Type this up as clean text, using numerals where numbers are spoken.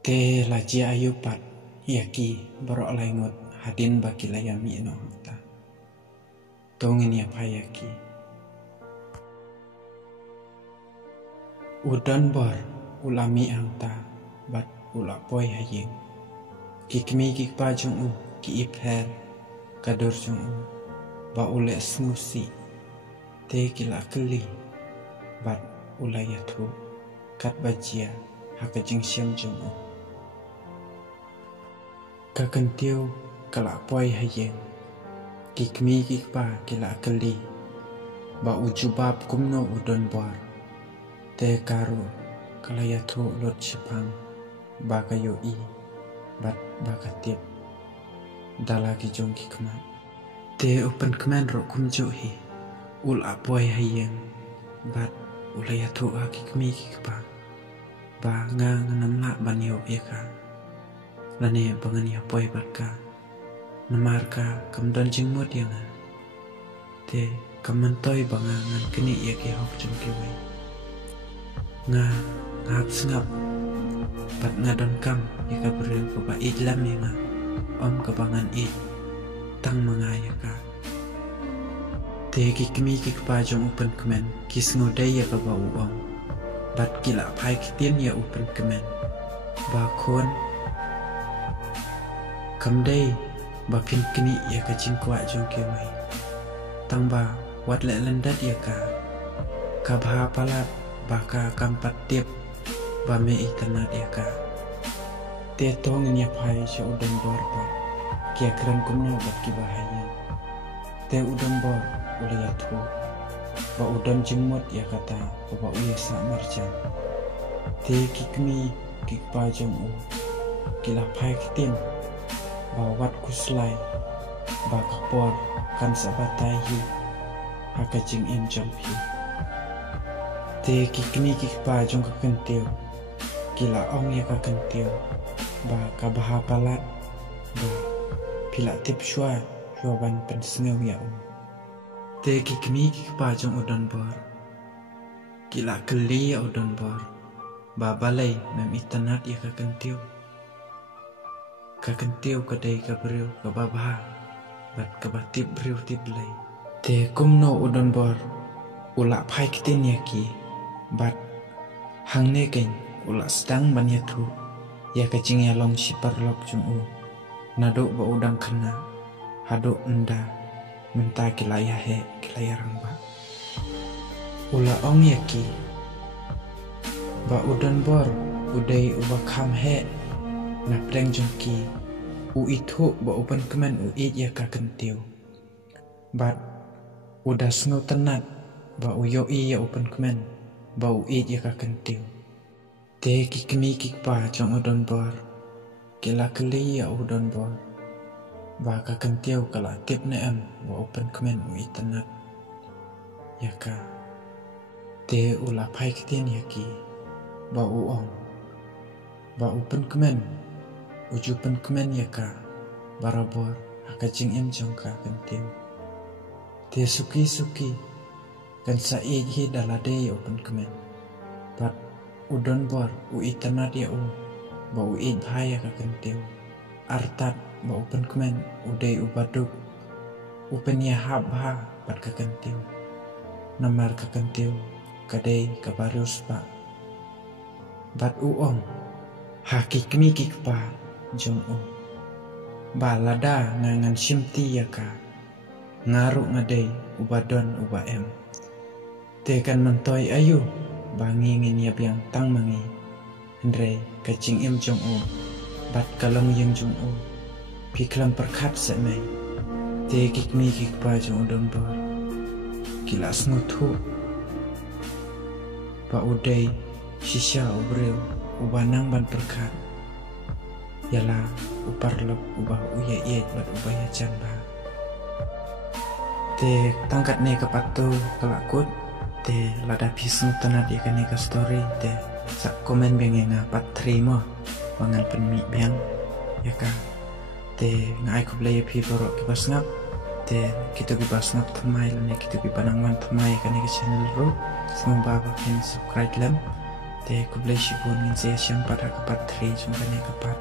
Te laji ayupat yaki borok laingot hadin baki layami no ta. Tongin ya payaki. Udan bor ulami angta bat ulapoi hayeng. Kikmi kikpa jong u ki ipher kadur jong u ba ule snusi te kila keli bat ulayatu kat bajia hakajing siam jong u. Kakentiu kalapoi hayeng kikmi kikpa kila keli ba ujubab kumno udon bor te karu kalayatu lot sipang ba kayo i bat bakatip dalagi jong kikma te open kemen ro kumjohi ul apoi hayeng bat ulayatu kikmi kikpa ba nga ngamla banyo eka lane bangani apoi batka namarka kamdan jingmut yang te kamantoi bangangan kini ia ke hok jong kiwai ngap sengap bat ngadon kam ika beri baba idlam yang om kebangan id tang mangaya ka te kikmi kikpa jong upen kemen kis ngodai ya ka ba uang bat kila pai kitien ya upen kemen ba kon kamdai ba pin kini ya ka jingkwa jong kiwai tang ba wat le lendat ya ka bha palat baka kampat tip ba me itanat ya ka te tong nya pai sha udon bor ba kia kran kumno bat ki bahaya te udon bor ulia thu ba udon jingmut ya kata ba uya sa marjan te kikmi kikpa jong u kila pai kitin ba wat kuslai ba kapor kan sabatai hi hakajing im jampi te kikni kikpa jong kakentiu kila ong ya kakentiu ba kabaha palat ba pila tip shua ban pensengau ya te kikmi kikpa jong udon bor kila keli ya udon bor ba balai mem itanat ya kakentiu kadai kabriu kababha bat kabatip briu tiblai te kumno udon bor ula pai kitin yaki bat hangne ken ula sedang ban yatu ya kacing ya long sipar lok jung u nado ba udang kena hado enda menta kilaya he kilaya rangba ula ong yaki ba udon bor udai uba kham he na preng jongki u itu ba upan kemen u it ya ka kentiu bat udah snow tenat ba u yo i ya upan kemen ba u it ya ka kentiu te kikmi kikpa jong udon bor kila keli ya udon bor ba ka kentiu kala tip na am ba upan kemen u it tenat ya ka te ula pai kitien yaki ba u ong ba upan kemen ujupan kemen ya ka barabor hakajing em jong ka kentiu te suki kan sa hi dalade ya upan kemen bat udon bor u itanat ya ba u it bhaya ka kentiu artat ba upan kemen udai ubaduk upen ya habha bat ka kentiu namar ka kentiu kadai ka barus pa bat uong hakikmi kikpa jong u balada ngangan simti ya ka ngaru ngadai ubadon uba em tekan mentoi ayu bangingin ya biang tang mangi andre kacing em jong u bat kalong yang jong u piklam perkat semai te kikmi kikpa jong udon bor kilas ngutu ba udai shisha ubreu ubanang ban perkat yala uparlok ubah uya iet bat ubaya jamba te tangkat ne kapatu kelakut te lada pisung tanat ya kane ka story te sak komen bengenga pat trimo wangan penmi beng ya ka te ngai ko play pi borok ki basngap te kita ki basngap thamai lane kita ki panangman thamai kane ka channel ro semua baba pin subscribe lam te ku blai shipon min se siam pat ha kapat thre chung ka ne kapat